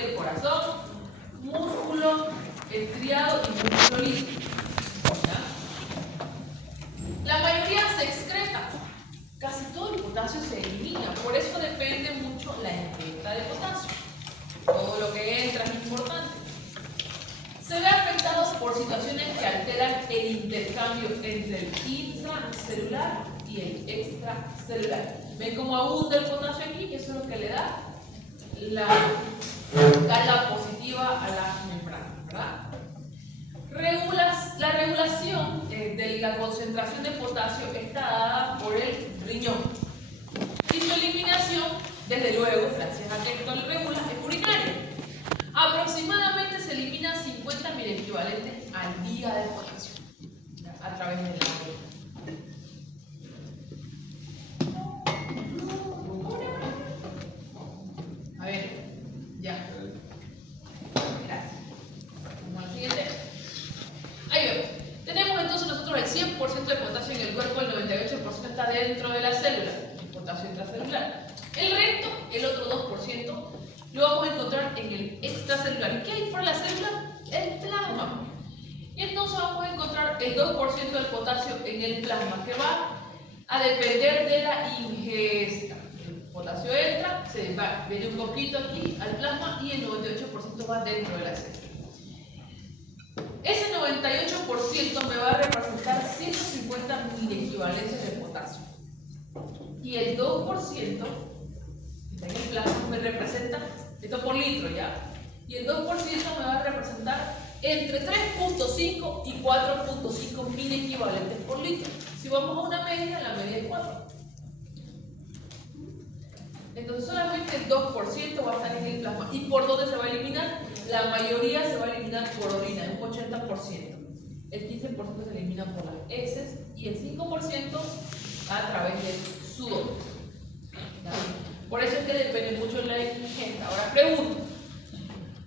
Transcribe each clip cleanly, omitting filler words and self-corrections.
del corazón, músculo estriado y músculo liso. La mayoría se excreta, casi todo el potasio se elimina, por eso depende mucho la ingesta de potasio. Todo lo que entra es importante. Se ve afectado por situaciones que alteran el intercambio entre el intracelular y el extracelular. ¿Ven cómo abunda el potasio aquí? Eso es lo que le da la carga positiva a la membrana, ¿verdad? La regulación de la concentración de potasio está dada por el riñón. Y su eliminación, desde luego, gracias a que esto lo regula, es urinaria. Aproximadamente se eliminan 50.000 equivalentes al día de potasio a través del agua. A ver, ya. Gracias. Vamos al siguiente. Ahí vemos. Tenemos entonces nosotros el 100% de potasio en el cuerpo, el 98% está dentro de la célula, el potasio intracelular. El resto, el otro 2%, lo vamos a encontrar en el extracelular. ¿Y qué hay por la célula? El plasma. Y entonces vamos a encontrar el 2% del potasio en el plasma, que va a depender de la ingesta. El potasio entra, se va, viene un poquito aquí al plasma y el 98% va dentro de la célula. Ese 98% me va a representar 150.000 equivalentes de potasio. Y el 2% en el plasma me representa, esto por litro ya, y el 2% me va a representar entre 3.5 y 4.5 mil equivalentes por litro. Si vamos a una media, la media es 4. Entonces solamente el 2% va a estar en el plasma. ¿Y por dónde se va a eliminar? La mayoría se va a eliminar por orina, un 80%. El 15% se elimina por las heces y el 5% a través del sudor. Por eso es que depende mucho de la ingesta. Ahora pregunto,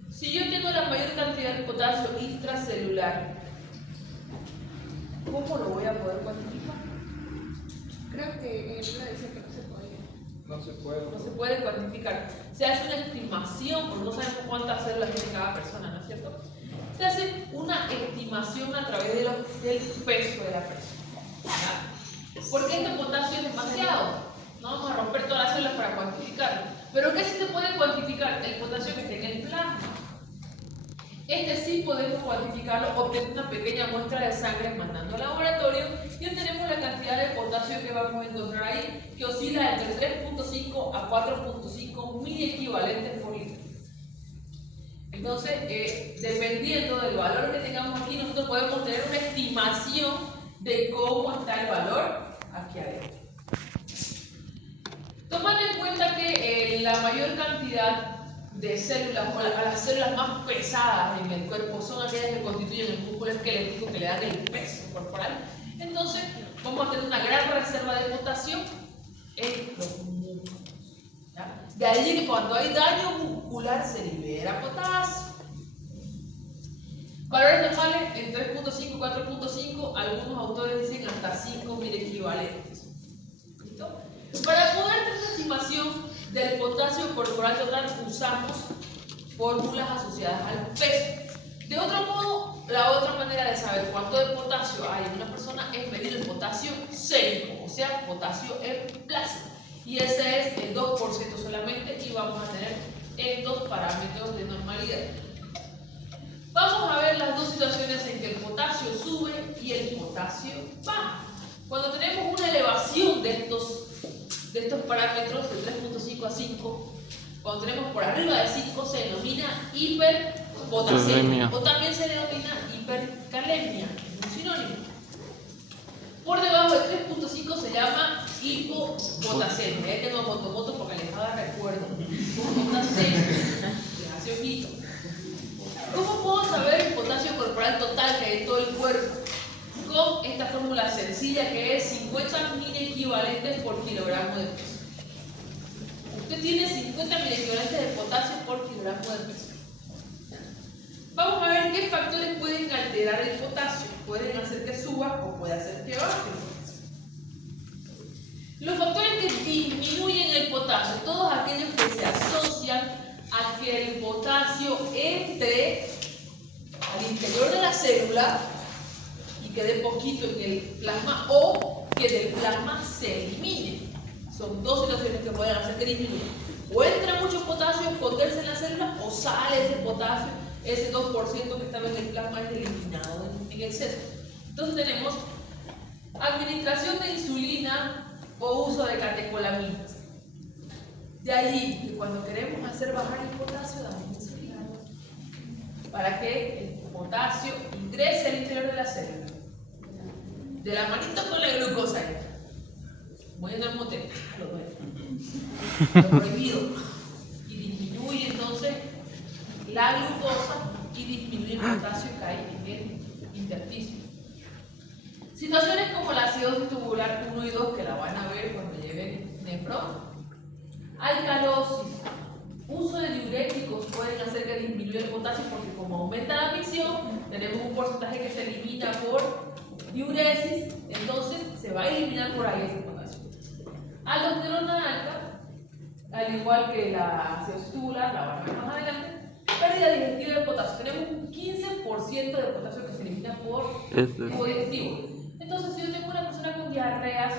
si yo tengo la mayor cantidad de potasio intracelular, ¿cómo lo voy a poder cuantificar? Creo que él dice que no se podía. No se puede. No se puede cuantificar. Se hace una estimación, porque no sabemos cuántas células tiene cada persona, ¿no es cierto? Se hace una estimación a través del peso de la persona. Porque este potasio es demasiado. No vamos a romper todas las células para cuantificarlo. Pero ¿qué sí se puede cuantificar? El potasio que está en el plasma. Este sí podemos cuantificarlo obteniendo una pequeña muestra de sangre mandando al laboratorio y obtenemos la cantidad de potasio que vamos a encontrar ahí, que oscila entre 3.5 a 4.5 mil equivalentes por litro. Entonces, dependiendo del valor que tengamos aquí, nosotros podemos tener una estimación de cómo está el valor aquí adentro. Tomando en cuenta que la mayor cantidad de células, o las células más pesadas en el cuerpo son aquellas que constituyen el músculo esquelético que le dan el peso corporal, entonces vamos a tener una gran reserva de potasio en los músculos. ¿Ya? De allí que cuando hay daño muscular se libera potasio. Valores normales en 3.5 y 4.5, algunos autores dicen hasta 5.000 equivalentes. ¿Listo? Para poder tener una estimación del potasio corporal total usamos fórmulas asociadas al peso. De otro modo, la otra manera de saber cuánto de potasio hay en una persona es medir el potasio sérico, o sea, potasio en plasma. Y ese es el 2% solamente y vamos a tener estos parámetros de normalidad. Vamos a ver las dos situaciones en que el potasio sube y el potasio baja. Cuando tenemos una elevación de estos parámetros de 3.5 a 5, cuando tenemos por arriba de 5 se denomina hiperpotasemia o también se denomina hipercalemia, es un sinónimo. Por debajo de 3.5 se llama hipopotasemia. Ahí tengo motomoto porque les da recuerdo. Hipopotasemia, les hace ojito. ¿Cómo puedo saber el potasio corporal total que hay en todo el cuerpo? Con esta fórmula sencilla que es 50.000 equivalentes por kilogramo de peso. Usted tiene 50.000 equivalentes de potasio por kilogramo de peso. Vamos a ver qué factores pueden alterar el potasio. Pueden hacer que suba o puede hacer que baje el potasio. Los factores que disminuyen el potasio, todos aquellos que se asocian a que el potasio potasio entre al interior de la célula y quede poquito en el plasma o que del plasma se elimine. Son dos situaciones que pueden hacer que disminuya. O entra mucho potasio a esconderse en la célula o sale ese potasio, ese 2% que estaba en el plasma es eliminado en exceso. Entonces tenemos administración de insulina o uso de catecolaminas. De ahí que cuando queremos hacer bajar el potasio damos insulina para que el potasio ingrese al interior de la célula. De la manito con la glucosa. Voy a dar un motel, lo prohibido. Y disminuye entonces la glucosa y disminuye el potasio y cae en el intersticio. Situaciones como la acidosis tubular 1 y 2, que la van a ver cuando lleven nefrón. Alcalosis, uso de diuréticos pueden hacer que disminuya el potasio porque como aumenta la micción, tenemos un porcentaje que se elimina por diuresis, entonces se va a eliminar por ahí ese potasio. Aldosterona alta, al igual que la acidosis tubular, la van a ver más adelante. Pérdida digestiva de potasio, tenemos un 15% de potasio que se elimina por tubo digestivo. Entonces, si yo tengo una persona con diarreas,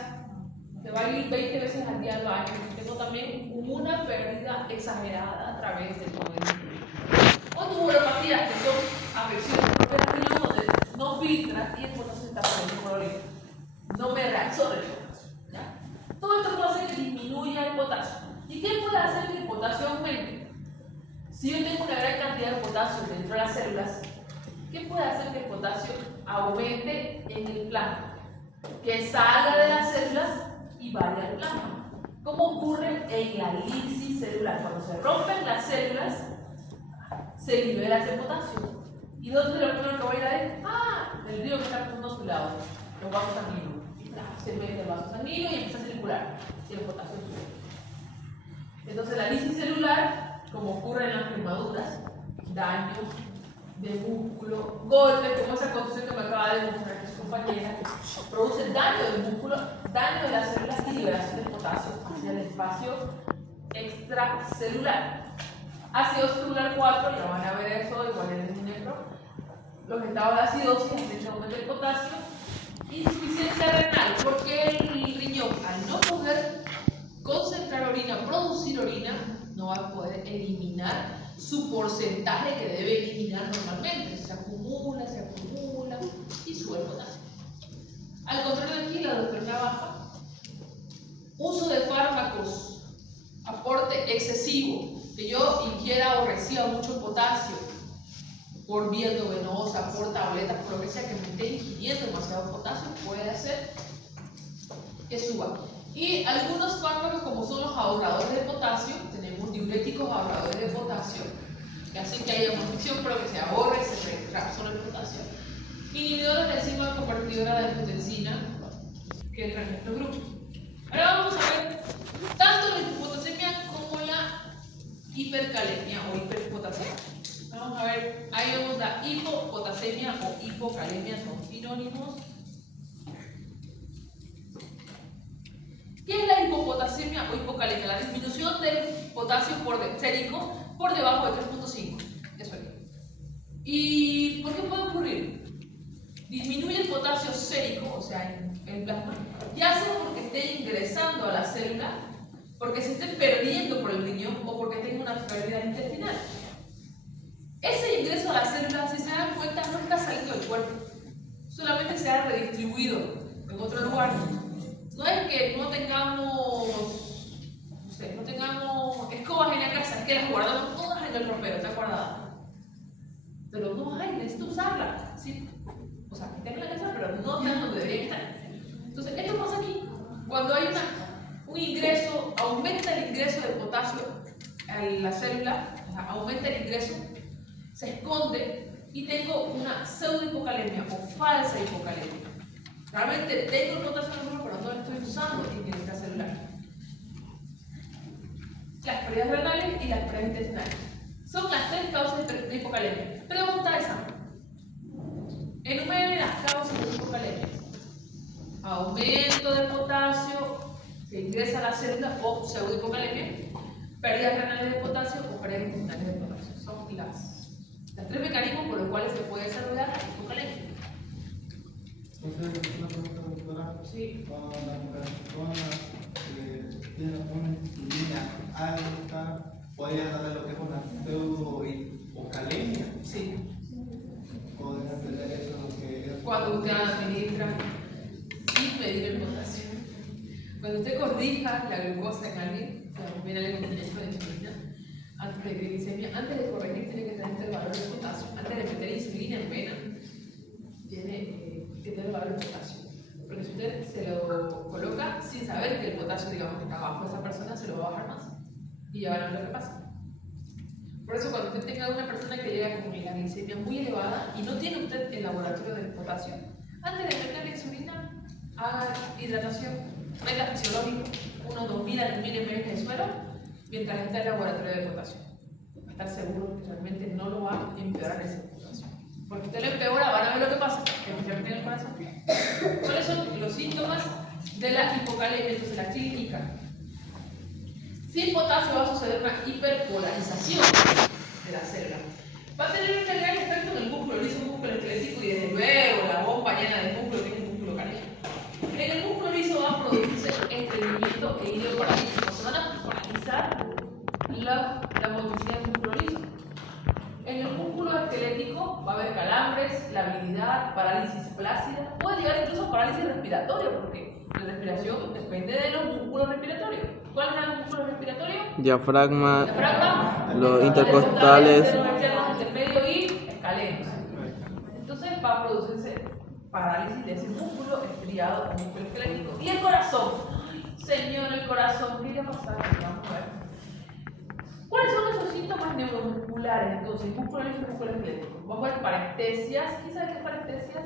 que va a ir 20 veces al día al baño, tengo también una pérdida exagerada a través del tubo digestivo. O tubulopatías, que son afecciones propias del riñón donde no filtra y el potasio está por el orina. No me reabsorbe el potasio. ¿Ya? Todo esto puede hacer que disminuya el potasio. ¿Y qué puede hacer que el potasio aumente? Si yo tengo una gran cantidad de potasio dentro de las células, ¿qué puede hacer que el potasio aumente en el plasma? Que salga de las células y vaya al plasma. ¿Cómo ocurre en la lisis celular? Cuando se rompen las células, se libera ese potasio. ¿Y dónde lo primero que va a ir a él? Del río que está por su lado, los vasos sanguíneos. Se mete el vaso sanguíneo y empieza a circular. Y el potasio sube. Entonces la lisis celular, como ocurre en las quemaduras, daños de músculo, golpes, como esa condición que me acaba de mostrar que su compañera, produce daño del músculo, daño de las células y liberación de potasio hacia el espacio extracelular. Acidosis tubular 4, ya van a ver eso, igual en el nefro. Los estados de acidosis, el aumento del potasio. Insuficiencia renal, porque el riñón, al no poder concentrar orina, producir orina, no va a poder eliminar su porcentaje que debe eliminar normalmente. Se acumula y sube el potasio. Al contrario de aquí, la aldosterona baja. Uso de fármacos, aporte excesivo, que yo ingiera o reciba mucho potasio por vía endovenosa, por tabletas, por lo que sea, que me esté ingiriendo demasiado potasio, puede hacer que suba. Y algunos fármacos, como son los ahorradores de potasio, tenemos diuréticos ahorradores de potasio, que hacen que haya más fricción, pero que se ahorre y se reabsorbe el potasio. Inhibidores de enzima convertidora de angiotensina, que entran en estos grupos. Ahora vamos a ver tanto la hipopotasemia como la hipercalemia o hiperpotasemia. Vamos a ver, ahí vemos la hipopotasemia o hipocalemia, son sinónimos. ¿Qué es la hipopotasemia o hipocalemia? La disminución del potasio sérico por debajo de 3.5. Eso es. ¿Y por qué puede ocurrir? Disminuye el potasio sérico, o sea, en el plasma, ya sea porque esté ingresando a la célula, porque se esté perdiendo por el riñón o porque tenga una pérdida intestinal. Ese ingreso a la célula, si se dan cuenta, no está saliendo del cuerpo, solamente se ha redistribuido en otro lugar. No es que no tengamos escobas en la casa, es que las guardamos todas en el ropero, está guardada. Pero no hay, necesito usarla. ¿Sí? O sea, que tengo en la casa, pero no están donde deberían estar. Entonces, esto pasa aquí. Cuando hay un ingreso, aumenta el ingreso de potasio a la célula, o sea, aumenta el ingreso, se esconde y tengo una pseudohipocalemia o falsa hipocalemia. Realmente tengo el potasio en el pero no lo estoy usando en el intracelular. Las pérdidas renales y las pérdidas intestinales son las tres causas de hipocalemia. Pregunta esa. Enumere las causas de hipocalemia. Aumento del potasio que ingresa a la célula o pseudohipocalemia. pérdidas renales de potasio o pérdidas intestinales de potasio. Son las tres mecanismos por los cuales se puede desarrollar hipocalemia. Entonces, una pregunta, doctora. Sí. Para la persona que tiene una insulina alta, ¿podría darle lo que es una pseudo-hipocalemia? Sí. ¿Pueden entender eso lo que es? Cuando usted administra sin medir el potasio. Cuando usted corrija la glucosa en alguien, o bien alguien con inyeso de insulina, antes de glicemia, antes de corregir tiene que tener el valor de potasio. Antes de meter insulina en vena, tiene que tener el valor de potasio. Porque si usted se lo coloca sin saber que el potasio, digamos, que está abajo de esa persona, se lo va a bajar más. Y ya van a ver lo que pasa. Por eso, cuando usted tenga una persona que llega con la glicemia muy elevada y no tiene usted el laboratorio del potasio, antes de meter la insulina, haga hidratación, meta fisiológico, unos 2000 a 3000 ml de suero, mientras está el laboratorio de potasio. Para estar seguro que realmente no lo va a empeorar ese potasio. Porque usted lo empeora, van a ver lo que pasa, especialmente en el corazón. ¿Cuáles son los síntomas de la hipocalemia? Entonces, la clínica. Sin potasio va a suceder una hiperpolarización de la célula. Va a tener un gran efecto en el músculo liso, músculo esquelético y desde luego la bomba llena de músculo que es el músculo cardíaco. En el músculo liso va a producirse estreñimiento e ideoparalítico. Se van a paralizar la motricidad del músculo liso. En el músculo esquelético va a haber calambres, labilidad, parálisis flácida, puede llegar incluso a parálisis respiratoria, porque la respiración depende de los músculos respiratorios. ¿Cuáles son los músculos respiratorios? Diafragma, Diafragma, los intercostales, los externos, intermedio y escalenos. Entonces va a producirse parálisis de ese músculo estriado o músculo esquelético. Y el corazón. Ay, señor, el corazón, ¿qué le va a pasar? Vamos a ver. ¿Cuáles son esos síntomas neuromusculares? Entonces, músculo liso y músculo esquelético. Vamos a ver parestesias. ¿Quién sabe qué es parestesias?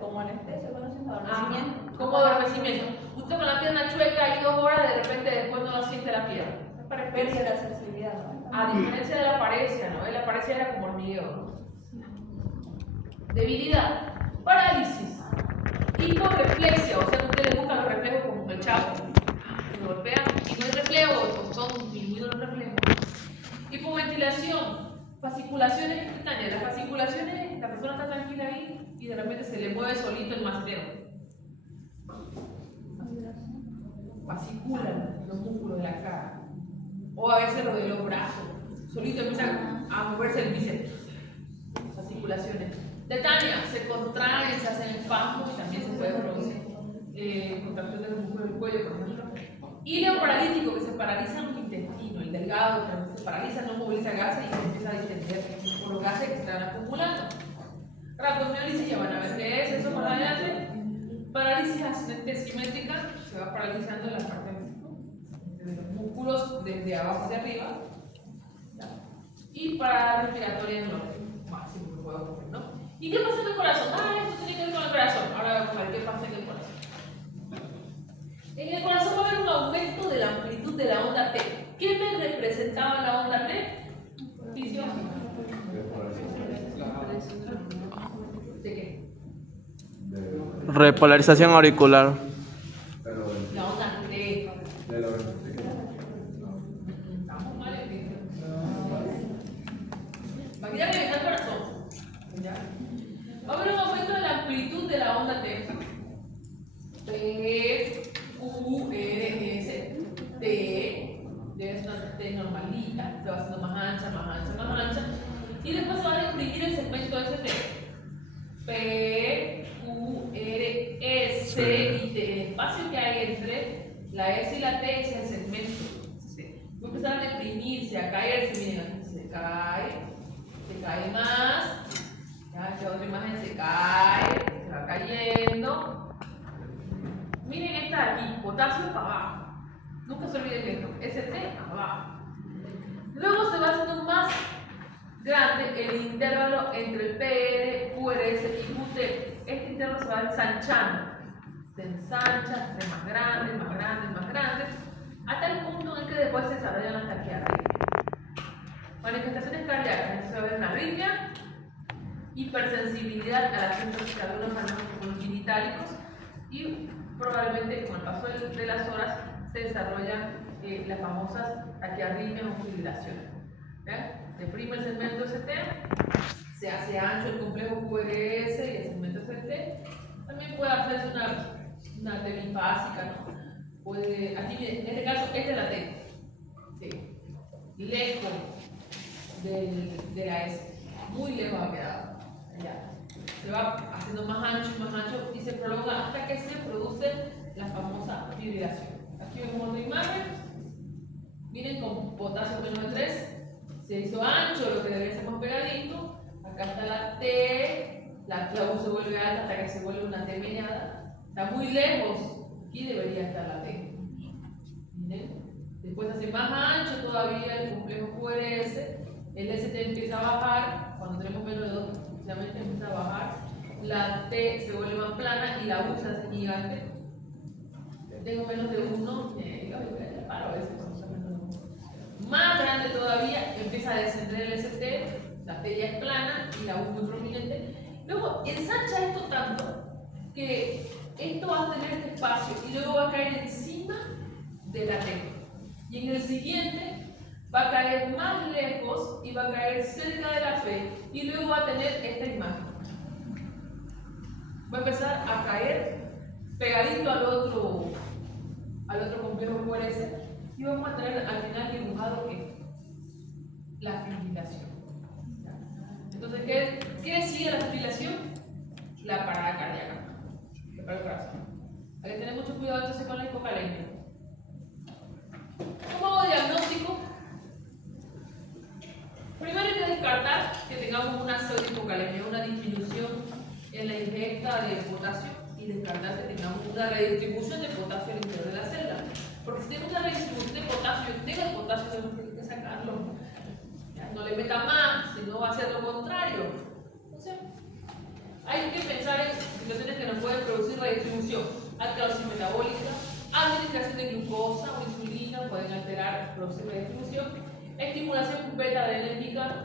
Como anestesia, conociendo adormecimiento. Como adormecimiento. Usted con la pierna chueca y 2 horas, de repente después no siente la pierna. Es Pérdida parestesia. de la sensibilidad, ¿no? A diferencia de la paresia, ¿no? La paresia era como hormigueo. Debilidad, parálisis, hiporreflexia, o sea que usted le busca los reflejos como el chavo, que golpea y no hay reflejos, o son disminuidos los reflejos. Hipoventilación, fasciculaciones instantáneas. Las fasciculaciones, la persona está tranquila ahí y de repente se le mueve solito el macetero. Fasciculan los músculos de la cara, o a veces los de los brazos, solito empiezan a moverse el bíceps. Fasciculaciones. Tetania, se contraen, se hacen espasmos y también se puede producir contracción de los músculos del cuello, por ejemplo. Hilo paralítico, que se paraliza los intestinos, el delgado, que se paraliza, no moviliza gases y se empieza a distender por los gases que se están acumulando. Rhabdomiólisis, ya van a ver qué es eso más adelante. Parálisis ascendente simétrica, se va paralizando en la parte de los músculos desde abajo hacia arriba. Y para respiratoria en lo máximo que puedo ocurrir, ¿no? ¿Y qué pasa en el corazón? Esto tiene que ver con el corazón. Ahora vamos a ver qué pasa en el corazón. En el corazón va a haber un aumento de la amplitud de la onda T. ¿Qué me representaba la onda T? Fisio. ¿De qué? repolarización auricular. La onda T. Estamos mal en esto. Va a quedar revisar el corazón. ¿Ya? Va a haber un aumento de la amplitud de la onda T. P, Q, R, S, T. Debe ser una T normalita. Se va haciendo más ancha, más ancha, más ancha. Y después se va a deprimir el segmento de ese T. P, Q, R, S y T. El espacio que hay entre la S y la T es el segmento. Va a empezar a deprimirse, a caerse. Miren, aquí se cae más. Ya, esta otra imagen se cae, se va cayendo. Miren esta de aquí, potasio para abajo. Nunca se olviden de esto, ST abajo. Luego se va haciendo más grande el intervalo entre el PR, QRS y QT. Este intervalo se va ensanchando. Se ensancha, se hace más grande, más grande, más grande, hasta el punto en el que después se desarrollan las taquiarrias. Manifestaciones cardíacas, entonces va a haber una arritmia, hipersensibilidad a la acción de algunos fármacos genitálicos y probablemente con el paso de las horas se desarrollan las famosas taquiarritmias o fibrilaciones. Deprime el segmento ST, se hace ancho el complejo QRS y el segmento ST. También puede hacerse una T bifásica, ¿no? Aquí en este caso, esta es la T. Sí. Lejos de la S. Muy lejos ha quedado. Allá. Se va haciendo más ancho y se prolonga hasta que se produce la famosa fibrilación. Aquí vemos otra imagen. Miren, con potasio menos de 3 se hizo ancho, lo que debería ser más pegadito. Acá está la T, la U se vuelve alta hasta que se vuelve una T meneada. Está muy lejos, aquí debería estar la T. Miren. Después hace más ancho todavía el complejo QRS, el ST empieza a bajar, cuando tenemos menos de 2, precisamente empieza a bajar, la T se vuelve más plana y la U se hace gigante. Tengo menos de 1, a veces más grande todavía, empieza a descender el ST, la T ya es plana y la U muy prominente. Luego ensancha esto tanto que esto va a tener este espacio y luego va a caer encima de la T. Y en el siguiente va a caer más lejos y va a caer cerca de la P y luego va a tener esta imagen. Va a empezar a caer pegadito al otro complejo QRS y vamos a tener al final dibujado la fibrilación. Entonces, ¿qué sigue la fibrilación? La parada cardíaca. El paro cardíaco. Hay que tener mucho cuidado entonces con la hipocalemia. ¿Cómo hago diagnóstico? Primero hay que descartar que tengamos una pseudohipocalemia, una disminución en la ingesta de potasio y descartar que tengamos una redistribución de potasio al interior de la célula. Porque si tenemos una redistribución de potasio y tenga el potasio, tenemos que sacarlo. Ya, no le meta más, si no va a ser lo contrario. Entonces, hay que pensar en situaciones que nos pueden producir redistribución, alcalosis metabólica, administración de glucosa o insulina pueden alterar, producir redistribución, estimulación beta-adrenérgica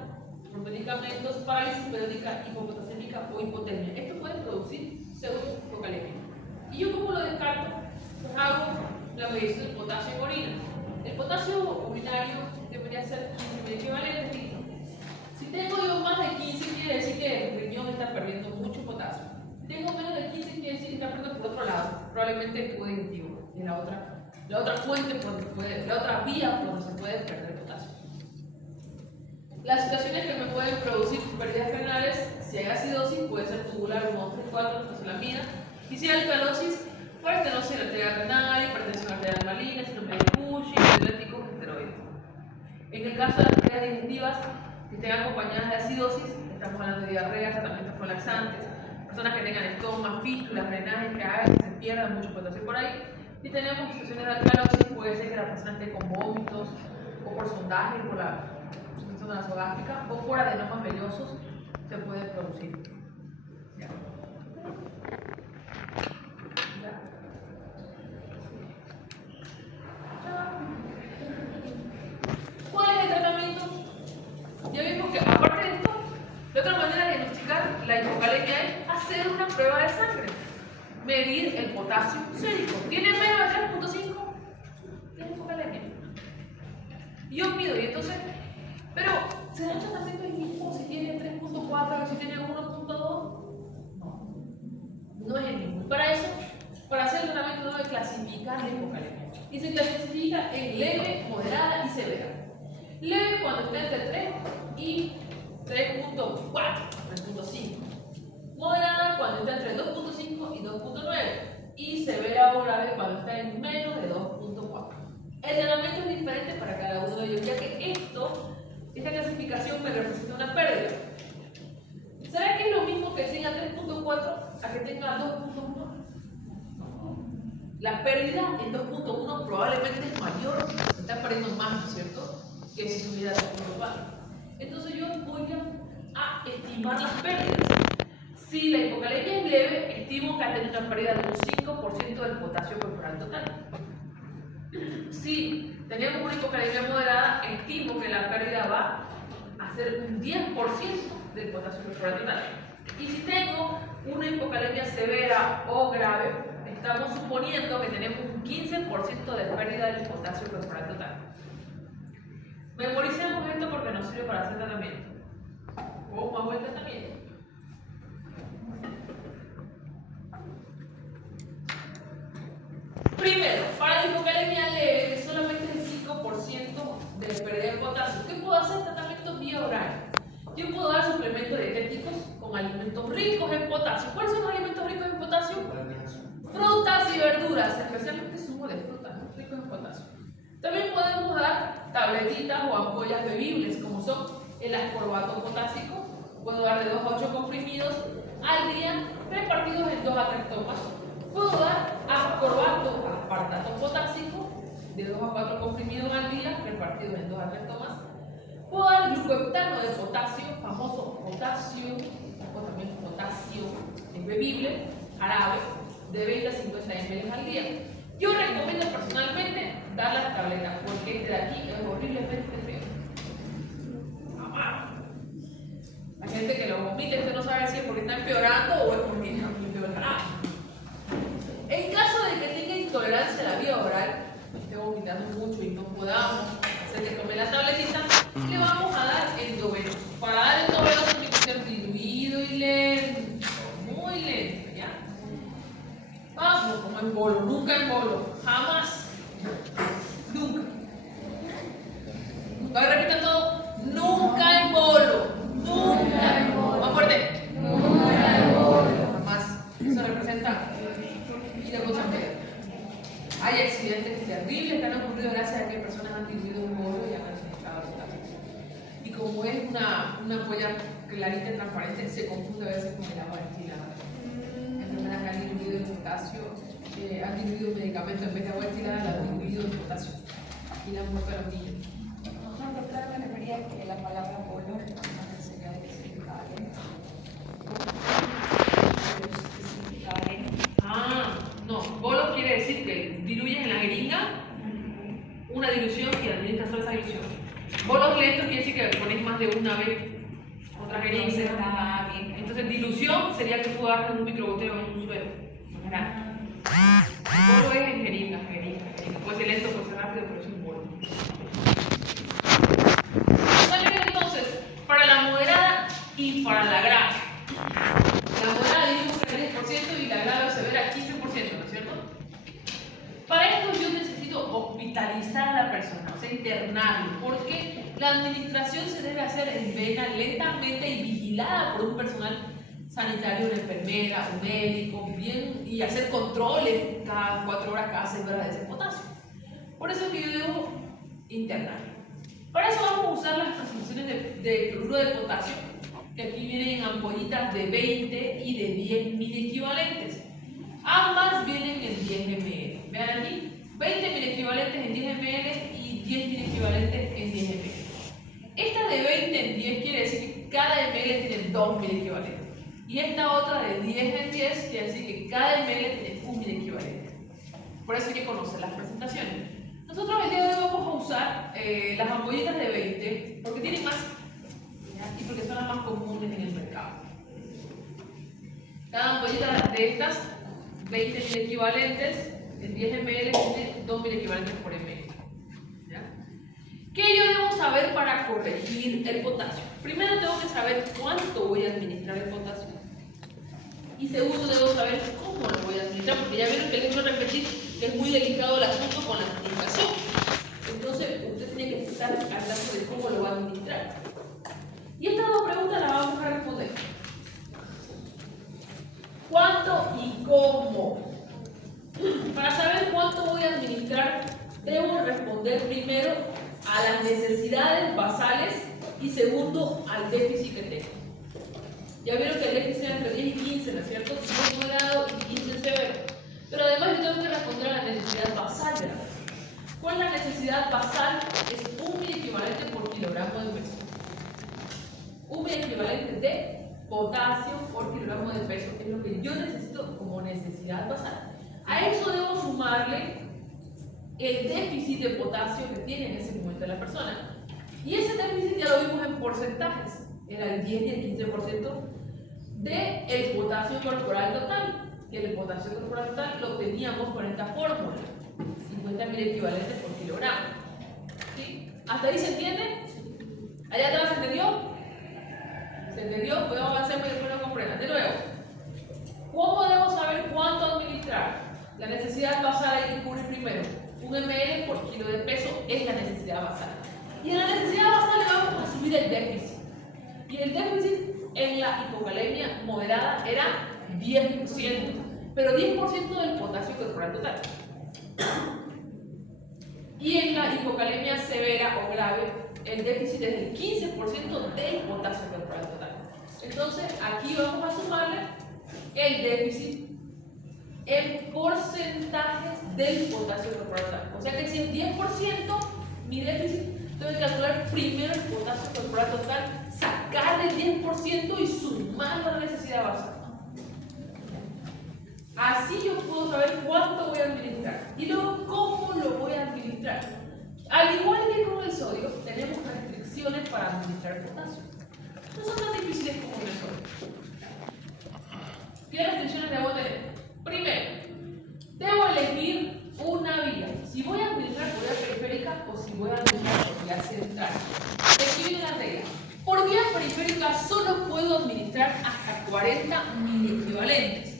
por medicamentos, parálisis periódica, hipopotasémica o hipotermia. Esto puede producir pseudohipocalemia. ¿Y yo cómo lo descarto? Pues hago la medición del potasio en orina. El potasio urinario debería ser 15 equivalente. Si tengo yo más de 15, quiere decir que el riñón está perdiendo mucho potasio. Si tengo menos de 15, quiere decir que está perdiendo por otro lado, probablemente el tubo digestivo, en la otra fuente, la otra vía por donde se puede perder potasio. Las situaciones que me pueden producir pérdidas renales, si hay acidosis, puede ser tubular 1, 2, 3, 4, fosfolamina. Y si hay alcalosis, puede estenosis arterial renal, hipertensión arterial maligna, síndrome de Cushing, diuréticos, esteroides. En el caso de las pérdidas digestivas, que estén acompañadas de acidosis, estamos hablando de diarrea, tratamientos con laxantes, personas que tengan estómago, fístulas, drenajes, que hagan que se pierdan mucho potasio por ahí. Si tenemos situaciones de alcalosis, puede ser que la persona esté con vómitos, o por sondaje, por la obstrucción nasogástrica, o por adenomas vellosos, se puede producir. ¿Ya? ¿Cuál es el tratamiento? Ya vimos que aparte de esto, la otra manera de diagnosticar la hipocalemia es hacer una prueba de sangre, medir el potasio sérico. ¿Tiene menos de 3.5? Es hipocalemia. Y yo mido, y entonces, pero ¿será el tratamiento el mismo si tiene 3.4 o si tiene 1.2? No, no es el mismo. Para eso, para hacer el tratamiento debe clasificar la hipocalemia. Y se clasifica en leve, moderada y severa. Leve cuando está entre 3 y 3.4, 3.5. Moderada cuando está entre 2.5 y 2.9. Y severa o grave cuando está en menos de 2.4. El tratamiento es diferente para cada uno de ellos, ya que esta clasificación me representa una pérdida. ¿Será que es lo mismo que tenga 3.4 a que tenga 2.1? La pérdida en 2.1 probablemente es mayor, se está perdiendo más, ¿no es cierto?, que si tuviera 2.4. Entonces yo voy a estimar las pérdidas. Si la hipocalemia es leve, estimo que ha tenido una pérdida de un 5% del potasio corporal total. Si tenemos una hipocalemia moderada, estimo que la pérdida va a ser un 10% del potasio corporal total. Y si tengo una hipocalemia severa o grave, estamos suponiendo que tenemos un 15% de pérdida del potasio corporal total. Memoricemos esto porque nos sirve para hacer tratamiento. O más buen tratamiento. Primero, para la hipocalemia leve, que solamente es el 5% de pérdida de potasio, ¿qué puedo hacer? Tratamiento vía oral. Yo puedo dar suplementos dietéticos con alimentos ricos en potasio. ¿Cuáles son los alimentos ricos en potasio? Frutas y verduras, especialmente zumo de frutas, ¿no? Ricos en potasio. También podemos dar tabletitas o ampollas bebibles, como son el ascorbato potásico. Puedo dar de 2 a 8 comprimidos al día, repartidos en 2 a 3 tomas. Puedo dar ascorbato, aspartato potásico, de 2 a 4 comprimidos al día, repartidos en 2 a 3 tomas. Puedo dar glucoheptano de potasio, famoso potasio, o también potasio bebible, jarabe, de 20 a 50 ml al día. Yo recomiendo personalmente dar las tabletas, porque este de aquí es horriblemente feo. Hay gente que lo vomita, usted no sabe si es porque está empeorando o es porque está muy feo el jarabe. En caso de que tenga intolerancia a la vía oral, esté vomitando mucho y no podamos hacerle comer la tabletita, le vamos a dar endovenoso. Para dar endovenoso tiene que ser diluido y lento, muy lento, ¿ya? Vamos, como en bolo, nunca en bolo, jamás, nunca. Repita todo, nunca en bolo, nunca en bolo. Más fuerte. Nunca en bolo. Jamás. Eso representa vida cosa fea. Hay accidentes terribles que han ocurrido gracias a que personas han diluido un bolo y han administrado potasio. Y como es una ampolla clarita y transparente, se confunde a veces con el agua destilada. Enfermeras que han diluido el potasio, han diluido un medicamento en vez de agua destilada, la han diluido en potasio y le han muerto a los niños. No, doctora, me refería a que la palabra bolo no sería de significado. No, bolo quiere decir que diluyes en la jeringa una dilución y administras toda esa dilución. Bolos lentos quiere decir que pones más de una vez otra jeringa. Entonces, dilución sería que tú agarres un microgoteo en un suelo. Bolo es en jeringa. Puede ser lento, puede ser rápido, pero es un bolo. Entonces, para la moderada y para la grave. La moderada dijimos que era el 10% y la grave severa 15%, ¿no es cierto? Para esto yo necesito hospitalizar a la persona, o sea, internarlo, porque la administración se debe hacer en vena lentamente y vigilada por un personal sanitario, una enfermera, un médico, bien, y hacer controles cada 4 horas, cada 6 horas de ese potasio. Por eso es que yo debo internar. Para eso vamos a usar las presentaciones de cloruro de potasio, que aquí vienen en ampollitas de 20 y de 10 mil equivalentes. Ambas vienen en 10 ml. Vean aquí, 20 mil equivalentes en 10 ml y 10 mil equivalentes en 10 ml. Esta de 20 en 10 quiere decir que cada ml tiene 2 mil equivalentes. Y esta otra de 10 en 10 quiere decir que cada ml tiene 1 mil equivalentes. Por eso hay que conocer las presentaciones. Nosotros el día de hoy vamos a usar las ampollitas de 20 porque tienen más y porque son las más comunes en el mercado. Cada ampollita de estas, 20.000 equivalentes, en 10 ml tiene 2.000 equivalentes por ml. ¿Ya? ¿Qué yo debo saber para corregir el potasio? Primero tengo que saber cuánto voy a administrar el potasio. Y segundo debo saber cómo lo voy a administrar, porque ya vieron que les quiero repetir que es muy delicado el asunto con la administración. Entonces usted tiene que estar al tanto de cómo lo va a administrar. Y estas dos preguntas las vamos a responder. ¿Cuánto y cómo? Para saber cuánto voy a administrar, debo responder primero a las necesidades basales y segundo al déficit que tengo. Ya vieron que el déficit era entre 10 y 15, ¿no es cierto? 10 moderado y 15 severo. Pero además yo tengo que responder a la necesidad basal de la persona. ¿Cuál es la necesidad basal? Es 1.000 equivalente por kilogramo de peso. 1.000 equivalente de potasio por kilogramo de peso es lo que yo necesito como necesidad basal. A eso debo sumarle el déficit de potasio que tiene en ese momento la persona. Y ese déficit ya lo vimos en porcentajes. Era el 10 y el 15% del potasio corporal total. que el potasio corporal total lo obteníamos con esta fórmula, 50.000 equivalentes por kilogramo. ¿Sí? ¿Hasta ahí se entiende? ¿Allá atrás se entendió? ¿Se entendió? Podemos avanzar para que después lo comprendan. De nuevo, ¿cómo debo saber cuánto administrar? La necesidad basal hay que cubrir primero. 1 ml por kilo de peso es la necesidad basal. Y en la necesidad basal le vamos a subir el déficit. Y el déficit en la hipocalemia moderada era 10%, pero 10% del potasio corporal total. Y en la hipocalemia severa o grave, el déficit es del 15% del potasio corporal total. Entonces, aquí vamos a sumarle el déficit en porcentajes del potasio corporal total. O sea que si es 10%, mi déficit, tengo que calcular primero el potasio corporal total, sacarle el 10% y sumarlo a la necesidad basal. Así yo puedo saber cuánto voy a administrar. Y luego, ¿cómo lo voy a administrar? Al igual que con el sodio, tenemos restricciones para administrar el potasio. No son tan difíciles como el sodio. ¿Qué restricciones debo tener? Primero, debo elegir una vía. Si voy a administrar por vía periférica o si voy a administrar por vía central. Aquí viene la regla. Por vía periférica solo puedo administrar hasta 40 miliequivalentes.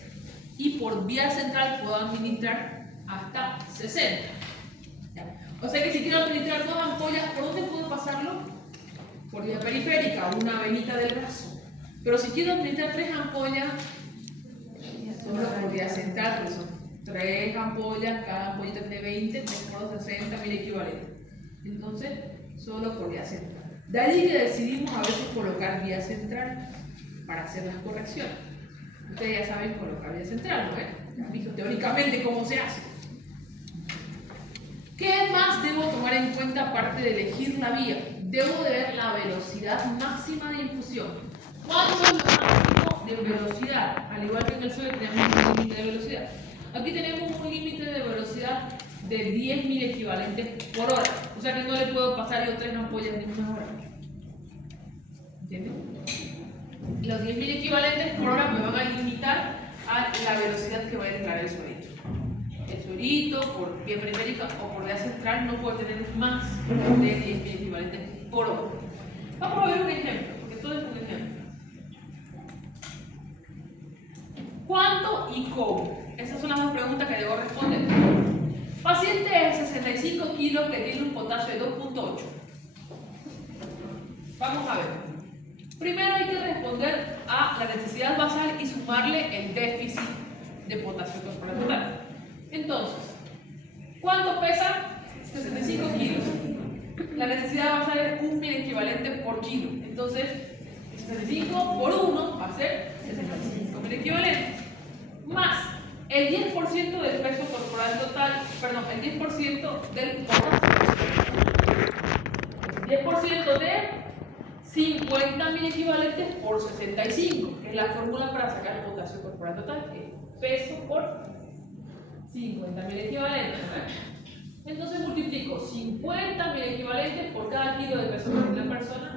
Y por vía central puedo administrar hasta 60. O sea que si quiero administrar 2 ampollas, ¿por dónde puedo pasarlo? Por vía periférica, una venita del brazo. Pero si quiero administrar 3 ampollas, solo por vía central, pues son 3 ampollas, cada ampollita es de 20, 3 por 60 mil equivalentes. Entonces, solo por vía central. De ahí que decidimos a veces colocar vía central para hacer las correcciones. Ustedes ya saben colocar vía central, ¿no? Ya han visto teóricamente cómo se hace. ¿Qué más debo tomar en cuenta aparte de elegir la vía? Debo de ver la velocidad máxima de infusión. ¿Cuánto es lo máximo de velocidad? Al igual que en el sodio tenemos un límite de velocidad. Aquí tenemos un límite de velocidad de 10.000 equivalentes por hora. O sea que no le puedo pasar yo 3 ampollas en una hora. ¿Entienden? Los 10.000 equivalentes por hora me van a limitar a la velocidad que va a entrar el suerito. El suerito, por vía periférica o por vía central, no puede tener más de 10.000 equivalentes por hora. Vamos a ver un ejemplo, porque todo es un ejemplo. ¿Cuánto y cómo? Esas son las dos preguntas que debo responder. Paciente de 65 kilos que tiene un potasio de 2.8. Vamos a ver. Primero hay que responder a la necesidad basal y sumarle el déficit de potasio corporal total. Entonces, ¿cuánto pesa? 65 kilos. La necesidad basal es 1.000 equivalente por kilo. Entonces, 65 por 1 va a ser 65.000 equivalentes. Más el 10% del peso corporal total, perdón, el 10% del potasio. El 10% de 50.000 equivalentes por 65, que es la fórmula para sacar el potasio corporal total, que es peso por 50.000 equivalentes. Entonces multiplico 50.000 equivalentes por cada kilo de peso de la persona.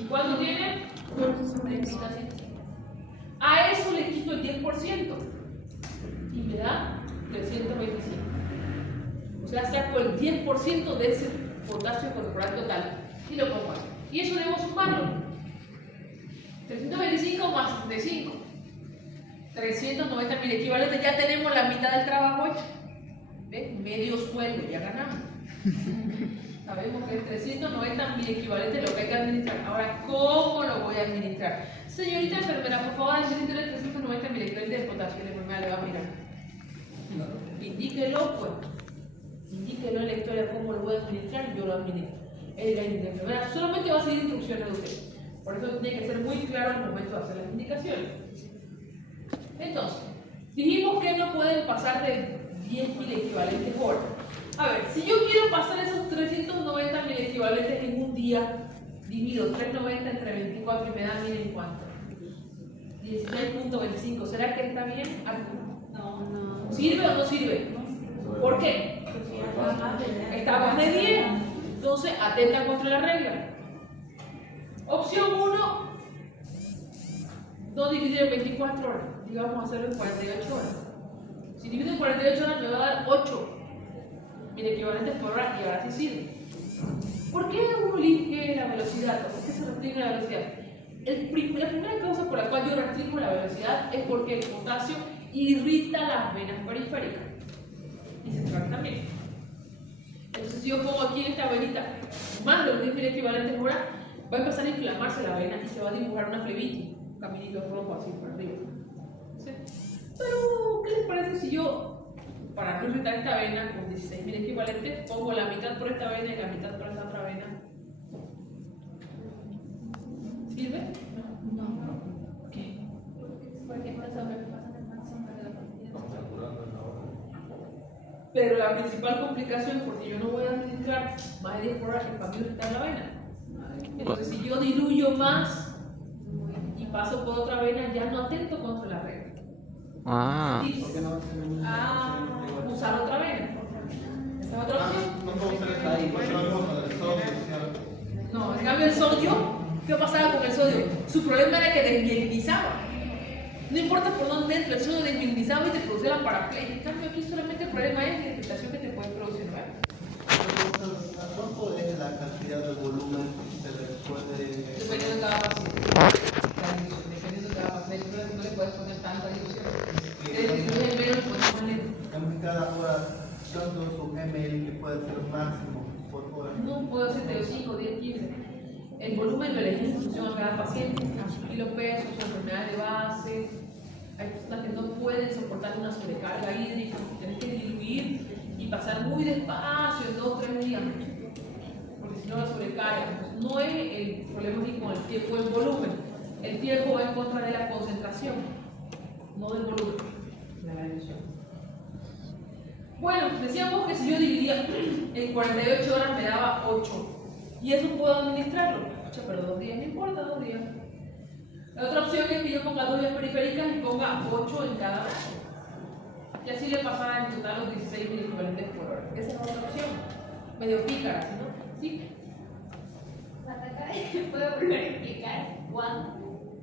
¿Y cuánto tiene? 65. A eso le quito el 10% y me da 325. O sea, saco el 10% de ese potasio corporal total y lo pongo aquí. Y eso debo sumarlo. 325 más 65. 390.000 equivalentes. Ya tenemos la mitad del trabajo hecho. ¿Ves? Medio sueldo, ya ganamos. Sabemos que es 390.000 equivalentes lo que hay que administrar. Ahora, ¿cómo lo voy a administrar? Señorita enfermera, por favor, administre 390.000 equivalentes de potasio. La enfermera le va a mirar. Indíquelo, pues. Indíquelo en la historia cómo lo voy a administrar y yo lo administro. La enfermera solamente va a seguir instrucciones de usted. Por eso tiene que ser muy claro al momento de hacer las indicaciones. Entonces, dijimos que no pueden pasar de 10.000 equivalentes por hora. A ver, si yo quiero pasar esos 390.000 equivalentes en un día, divido 390 entre 24 y me da, miren cuánto. 16.25. ¿Será que está bien? No. ¿Sirve o no sirve? ¿Por qué? Está más de 10. Entonces, atenta contra la regla. Opción 1, no dividir en 24 horas. porque vamos a hacerlo en 48 horas. Si divido en 48 horas me va a dar 8 mil equivalentes por hora y ahora sí sirve. ¿Por qué uno elige la velocidad? ¿Por qué se restringe la velocidad? La primera causa por la cual yo restringo la velocidad es porque el potasio irrita las venas periféricas y centrales también. Entonces, si yo pongo aquí en esta venita más de los 10.000 equivalentes por hora, va a empezar a inflamarse la vena y se va a dibujar una flebitis, un caminito rojo así por arriba. ¿Sí? Pero, ¿qué les parece si yo, para no irritar esta vena con 16.000 equivalentes, pongo la mitad por esta vena y la mitad por esta otra vena? ¿Sirve? No. ¿Qué? Porque está sobrepasando el máximo de la cantidad. Pero la principal complicación es porque yo no voy a administrar más de 10 por hora en cambio de irritar la vena. Entonces, si yo diluyo más y paso por otra vena, ya no atento contra la regla. Ah. ¿Por qué no tenemos Usar otra vena. Esa es otra opción. no puedo usar esta ecuación con el sodio, ¿cierto? No, en cambio el sodio, ¿qué pasaba con el sodio? Su problema era que desmielinizaba. No importa por dónde entre, el sodio desmielinizaba y te producía la paraplegia. En cambio aquí solamente el problema es la irritación que te puede producir, ¿no? ¿Cuánto es la cantidad de volumen que se le puede...? Dependiendo de cada paciente. Dependiendo de cada paciente, no le puedes poner tanta dilución. Es menos y pones más lento. En cada hora, ¿cuánto es un ml que puede ser máximo por hora? No puedo hacerte los 5, 10, 15. El volumen lo elegí en función a cada paciente, a su kilopeso, su enfermedad de base. Hay personas que no pueden soportar una sobrecarga hídrica, tienes que diluir y pasar muy despacio en 2 o 3 días, porque si no la sobrecarga. Entonces, no es el problema ni con el tiempo, el volumen. El tiempo va en contra de la concentración, no del volumen, de la dilución. Bueno, decíamos que si yo dividía en 48 horas me daba 8. Y eso puedo administrarlo. Pero 2 días, no importa, 2 días. La otra opción es que yo ponga 2 vías periféricas y ponga 8 en cada brazo. Y así le pasara en total los 16.000 equivalentes por hora. Esa es otra opción. Medio pícara, ¿no? ¿Sí? ¿Puedo volver a explicar cuánto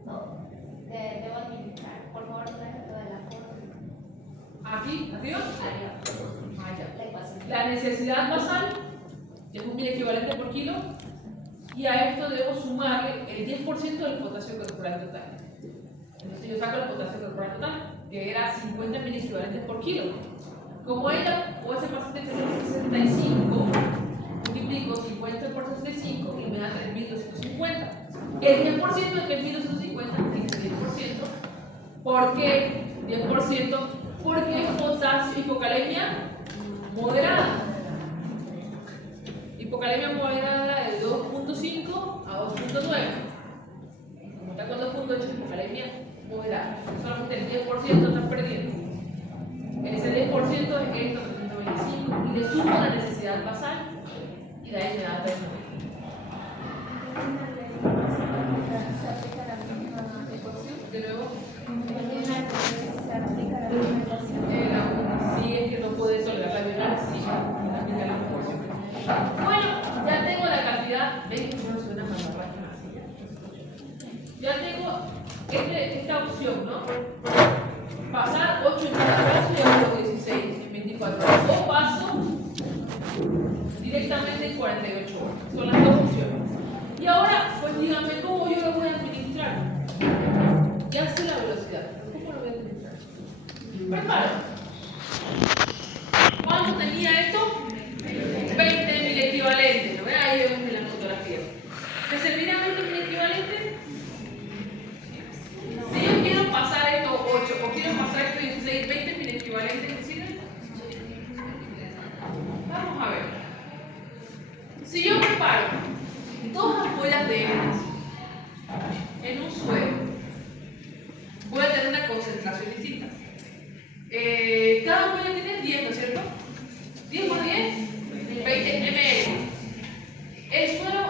debo administrar? Por favor, trae toda la forma. Aquí, arriba. Arriba. Ah, ya. La ecuación. La necesidad basal es 1.000 equivalentes por kilo. Y a esto debo sumarle el 10% del potasio corporal total. Entonces yo saco el potasio corporal total, que era 50.000 equivalentes por kilo. Como ella o ese paciente tiene 65, multiplico 50 por 65 y me da 3.250. El 10% de 3.250 es el 10%. ¿Por qué 10%? Porque es potasio, hipocalemia moderada. Hipocalemia moderada de 2.5 a 2.9. Como está con 2.8, hipocalemia moderada. Solamente el 10% estás perdiendo. Ese 10% es esto, 325. Y le sumo la necesidad basal y de ahí me da 3.9. Se aplica la misma ecuación. De nuevo, Se aplica la misma ecuación. si es que no puede tolerar la viral, sí, aplica la ecuación. Bueno, ya tengo la cantidad. ¿Ven que no suena mamarracha así? Ya tengo esta opción, ¿no? Pasar 8 en cada brazo y hago 16 en 24 horas. O paso directamente en 48 horas. Son las dos opciones. Y ahora, pues díganme cómo yo lo voy a administrar. Ya sé la velocidad, pero ¿cómo lo voy a administrar? Preparo. ¿Cuánto tenía esto? 20.000 equivalentes. ¿Lo ven? Ahí vemos en la fotografía. ¿Me servirá 20.000 equivalentes? Si yo quiero pasar esto 8 o quiero pasar esto 16, 20.000 equivalentes, ¿me sirven? Vamos a ver. Si yo preparo 2 ampollas de estas en un suero, voy a tener una concentración distinta. Cada ampolla tiene 10, ¿no es cierto? 10 por 10, 20 ml. El suero,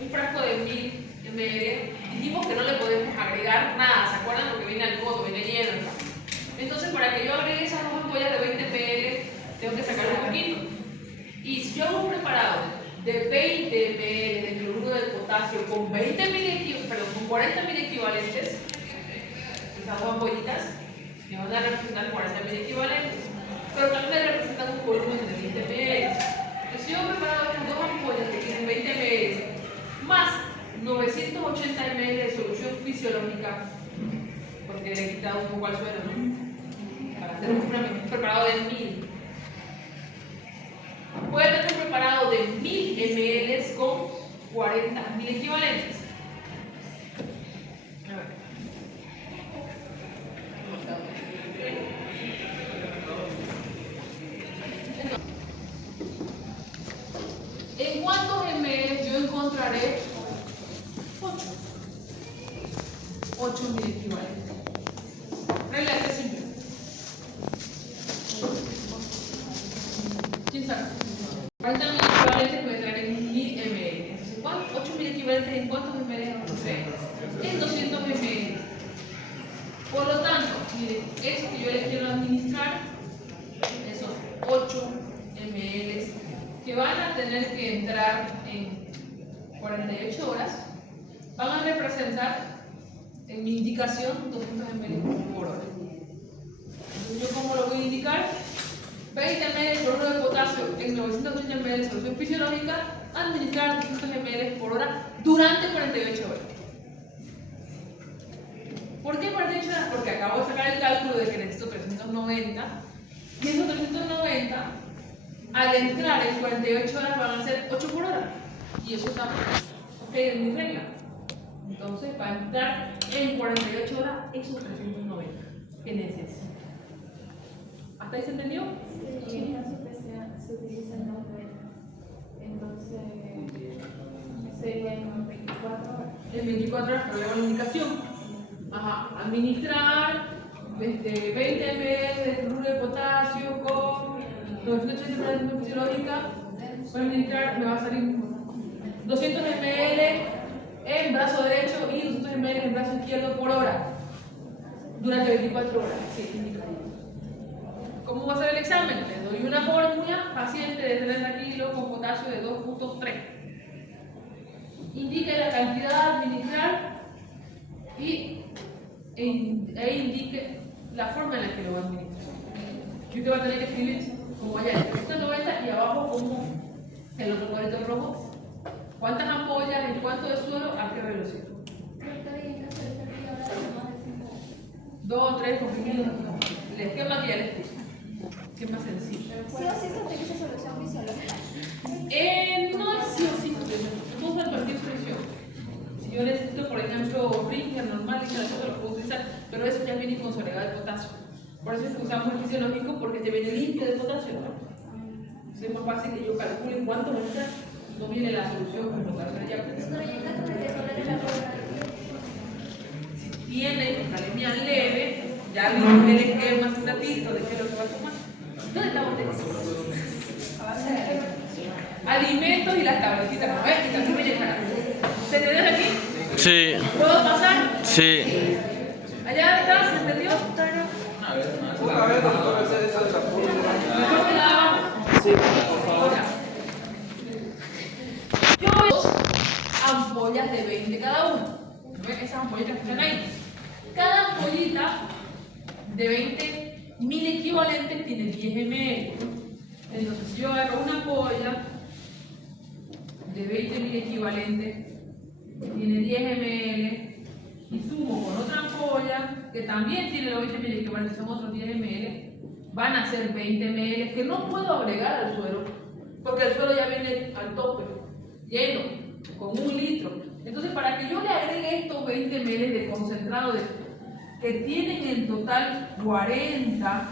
un frasco de 1000 ml, dijimos que no le podemos agregar nada, ¿se acuerdan? Porque viene alcohol, viene hielo. Entonces, para que yo agregue esas 2 ampollas de 20 ml, tengo que sacar un poquito. Y si yo hago un preparado de 20 ml de cloruro de potasio con 40.000 equivalentes, esas 2 ampollitas, que van a representar 40.000 equivalentes, pero también representan un volumen de 20 ml. Entonces, si yo he preparado estas dos ampollas que tienen 20 ml más 980 ml de solución fisiológica, porque le he quitado un poco al suelo, ¿no? Para hacer un preparado de 1000. Puede tener un preparado de 1000 ml con 40.000 equivalentes. A ver. ¿En cuántos ml yo encontraré 8.000 equivalentes? Regla de 3 simple. ¿Quién sabe? 40.000 equivalentes puede traer en 1000 ml. Entonces, 8.000 equivalentes en cuántos ml? No sé. En 200 ml. Por lo tanto, miren, eso que yo les quiero administrar, esos 8 ml que van a tener que entrar en 48 horas, van a representar en mi indicación 200 ml por hora. Entonces, ¿yo cómo lo voy a indicar? 20 ml de cloruro de potasio en 980 ml de solución fisiológica, administrar 200 ml por hora durante 48 horas. ¿Por qué 48 horas? Porque acabo de sacar el cálculo de que necesito 390 y esos 390 al entrar en 48 horas van a ser 8 por hora y eso está ok en mi regla. Entonces va a entrar en 48 horas esos 390 que necesito. ¿Hasta ahí se entendió? Y en caso que se utiliza el nombre, entonces sería en 24 horas. En 24 horas problema de indicación. Ajá, administrar 20 ml de cloruro de potasio con 980 ml de solución fisiológica. Voy a administrar, me va a salir 200 ml en brazo derecho y 200 ml en brazo izquierdo por hora durante 24 horas. Sí, indicado. ¿Cómo va a ser el examen? Les doy una fórmula, paciente de 30 kilos con potasio de 2.3. Indique la cantidad a administrar e indique la forma en la que lo va a administrar. Y usted va a tener que escribir como allá en 190 y abajo como el otro cuadrito rojo. ¿Cuántas ampollas, en cuánto de suelo, a qué velocidad? Dos o tres comprimidos. El esquema que ya les puse. Que es más sencillo. Sí o sí se utiliza solución fisiológica. No es sí o sí, no es cualquier presión. Si yo necesito, por ejemplo, Ringer normal, y eso lo puedo utilizar, pero eso ya viene con su agregado de potasio. Por eso es que usamos el fisiológico, porque te viene limpio de potasio, ¿no? Entonces es más fácil que yo calcule cuánto no viene la solución con potasio ya. Pero yo en caso de que solo de la prueba. Si tiene anemia leve, ya le esquema un ratito de qué es lo que va a tomar. ¿Dónde está usted? Alimentos y las tabletitas, ¿no ves? Y también viene para. ¿Se entendió de aquí? Sí. ¿Puedo pasar? Sí. ¿Allá atrás se entendió? A ver, doctor, esa es la Mejor que la de abajo. Sí, por favor. Yo veo dos ampollas de 20 cada una. ¿Ven? Esas ampollitas que están ahí. Cada ampollita de 20.000 equivalentes tiene 10 ml. Entonces, si yo agarro una ampolla de 20.000 equivalentes, que tiene 10 ml, y sumo con otra ampolla que también tiene los 20.000 equivalentes, son otros 10 ml, van a ser 20 ml que no puedo agregar al suelo, porque el suelo ya viene al tope, lleno, con 1 litro. Entonces, para que yo le agregue estos 20 ml de concentrado que tienen en total 40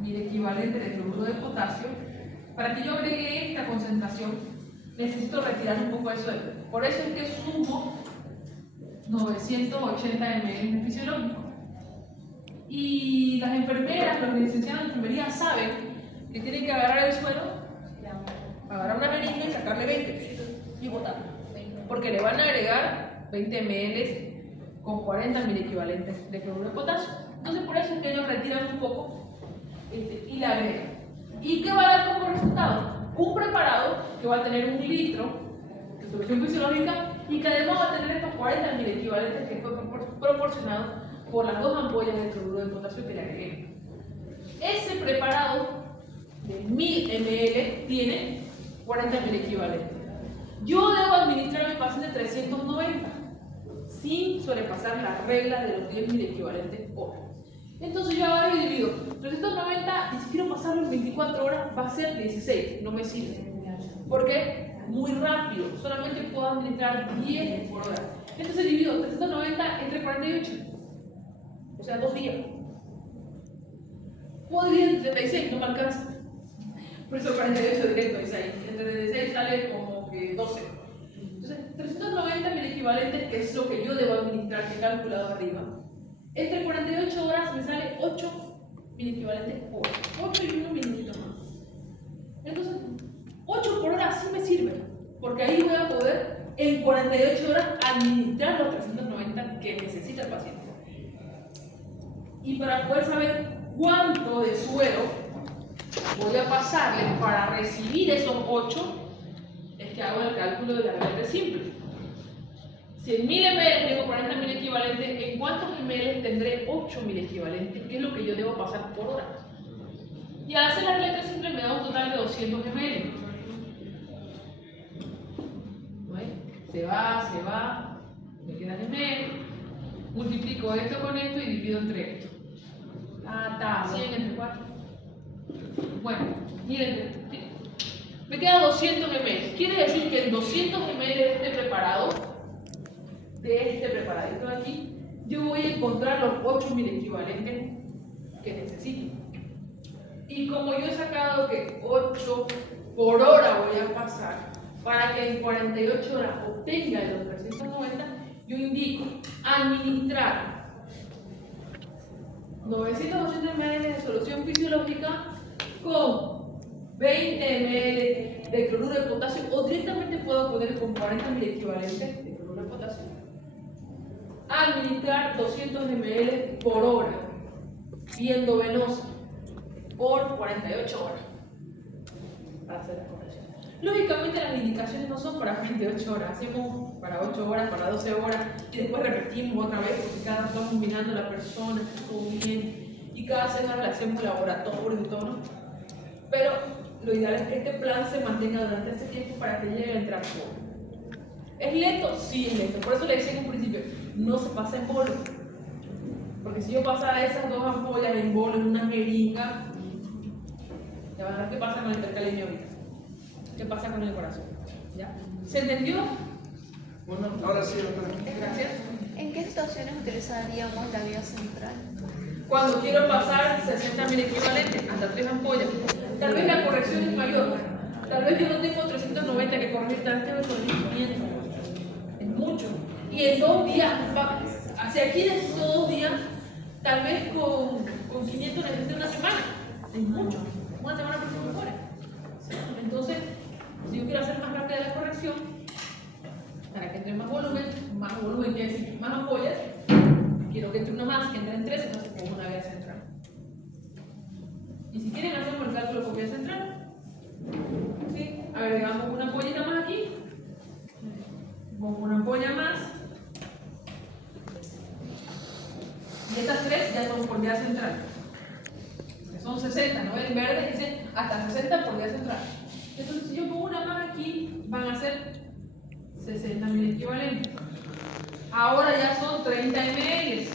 mil equivalentes de cloruro de potasio, para que yo agregue esta concentración, necesito retirar un poco de suelo. Por eso es que sumo 980 ml de fisiológico. Y las enfermeras, los licenciados en enfermería saben que tienen que agarrar el suelo, agarrar una jeringa y sacarle 20 y botar. Porque le van a agregar 20 ml con 40.000 equivalentes de cloruro de potasio. Entonces, por eso es que ellos retiran un poco y le agregan. ¿Y qué va a dar como resultado? Un preparado que va a tener 1 litro de solución fisiológica y que además va a tener estos 40.000 equivalentes que fue proporcionado por las 2 ampollas de cloruro de potasio que le agregué. Ese preparado de 1000 ml tiene 40 mil equivalentes. Yo debo administrar a mi paciente 390 sin sobrepasar la regla de los 10.000 equivalentes hora. Entonces yo agarro y divido 390 y si quiero pasarlo en 24 horas va a ser 16, no me sirve. ¿Por qué? Muy rápido, solamente puedo administrar 10 por hora. Entonces divido 390 entre 48, o sea 2 días. Puedo dividir entre 36, no me alcanza. Por eso 48 directo es ahí. Entre 36 sale como que 12. Entonces 390 mil equivalentes, que es lo que yo debo administrar, que he calculado arriba. Entre 48 horas me sale 8 mil equivalentes por 8 y 1 minutito más. Entonces 8 por hora sí me sirve, porque ahí voy a poder en 48 horas administrar los 390 que necesita el paciente. Y para poder saber cuánto de suero voy a pasarle para recibir esos 8, es que hago el cálculo de la regla simple. Si en 1000 ml tengo 40 mil equivalentes, ¿en cuántos ml tendré 8 mil equivalentes? Que es lo que yo debo pasar por hora. Y al hacer la regla simple me da un total de 200 ml. Se va, me quedan ml. Multiplico esto con esto y divido entre esto. 100 entre 4. Bueno, miren, me queda 200 ml. Quiere decir que en 200 ml de este preparadito de aquí, yo voy a encontrar los 8000 equivalentes que necesito. Y como yo he sacado que 8 por hora voy a pasar para que en 48 horas obtenga los 390, yo indico administrar 980 ml de solución fisiológica con 20 ml de cloruro de potasio, o directamente puedo poner con 40 mil equivalentes de cloruro de potasio. Administrar 200 ml por hora, vía endovenosa, por 48 horas. Para hacer la corrección. Lógicamente las indicaciones no son para 48 horas, hacemos para 8 horas, para 12 horas y después repetimos otra vez porque cada vez vamos mirando a la persona, está todo bien y cada semana le hacemos laboratorios y todo, ¿no? Pero lo ideal es que este plan se mantenga durante este tiempo para que llegue a entrar poco. ¿Es lento? Sí, es lento. Por eso le decía en un principio, no se pasa en bolo. Porque si yo pasara esas 2 ampollas en bolo, en una jeringa, ya van a ver qué pasa con el intercalio ahorita. ¿Qué pasa con el corazón? ¿Ya? ¿Se entendió? Bueno, ahora sí, doctora. Gracias. ¿En qué situaciones utilizaríamos la vía central? Cuando quiero pasar 60 mil equivalentes, hasta 3 ampollas, tal vez la corrección es mayor. Tal vez yo no tengo 390 que corregir, tal vez tengo 500. Es mucho. Y en 2 días, hacia aquí necesito 2 días, tal vez con 500 necesito una semana. Es mucho. Una semana por si me fuera. Entonces, si yo quiero hacer más rápida la corrección, para que entre más volumen quiere decir más ampollas, quiero que entre una más, que entre en 3, entonces pongo una vía central. Y si quieren, hacemos el cálculo con vía central. ¿Sí? Agregamos una ampollita más aquí, pongo una ampolla más, y estas 3 ya son por vía central. Que son 60, ¿no? En verde dice hasta 60 por vía central. Entonces, si yo pongo una más aquí, van a ser 60 mil equivalentes. Ahora ya son 30 ml.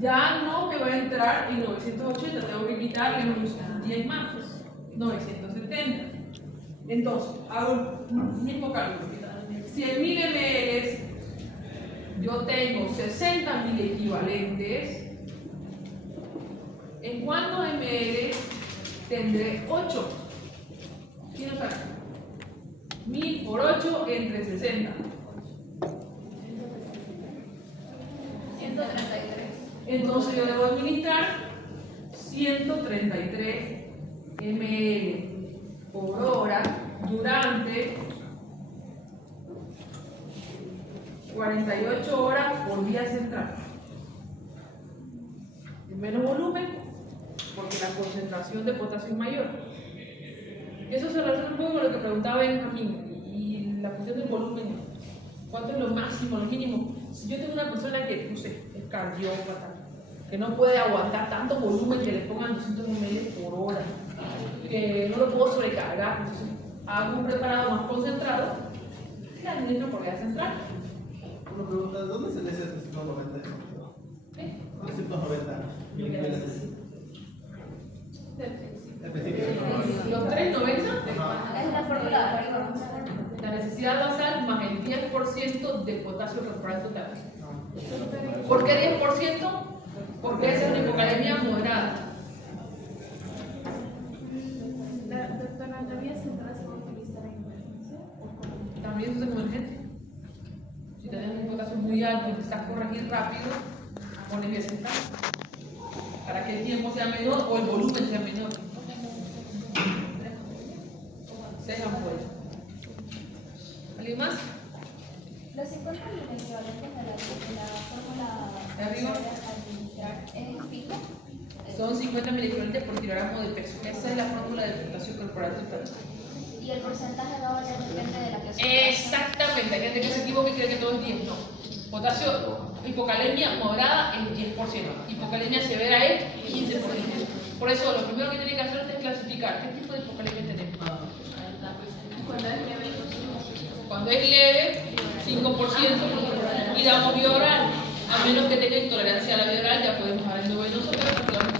Ya no me va a entrar en 980, tengo que quitarle unos 10 más, 970. Entonces, hago el mismo cálculo. Si en 1000 ml yo tengo 60 mil equivalentes, ¿en cuántos ml tendré 8? ¿Quién lo sabe? 1000 por 8 entre 60. 133. Entonces yo debo administrar 133 ml por hora durante 48 horas por vía central. En menos volumen, porque la concentración de potasio es mayor. Eso se relaciona un poco con lo que preguntaba Benjamín y la cuestión del volumen. ¿Cuánto es lo máximo, lo mínimo? Si yo tengo una persona que, no sé, es cardiópata, que no puede aguantar tanto volumen que le pongan 200 ml por hora, que no lo puedo sobrecargar, entonces hago un preparado más concentrado y la administro por vía central. Una pregunta, ¿dónde se lee 790? ¿Sí? 790 miligramos. Específico. Los 390, Es la fórmula de rigor. la necesidad basal más el 10% de potasio corporal total. ¿Por qué 10%? Porque esa es una hipocalemia moderada. Doctora, ¿la vía central se va a utilizar en emergencia? También eso es emergencia. Si tenés un potasio muy alto y necesitas corregir rápido, pones vía central. Para que el tiempo sea menor o el volumen sea menor. 6 ampollas. ¿Alguien más? Los 50 equivalentes de la fórmula ¿De arriba? administrar es fijo. Son 50 miligramos por kilogramo de peso. Esa es la fórmula del potasio corporal total. Y el porcentaje va a variar depende de la clase. Exactamente. Hay gente que se equivoca y cree que todo es 10. No. Potasio, hipocalemia moderada es 10%. Hipocalemia severa es 15%. Por eso lo primero que tiene que hacer es clasificar qué tipo de hipocalemia tenemos. Cuando es leve, 5% y damos vía oral. A menos que tenga intolerancia a la vía oral, ya podemos dar endovenoso, pero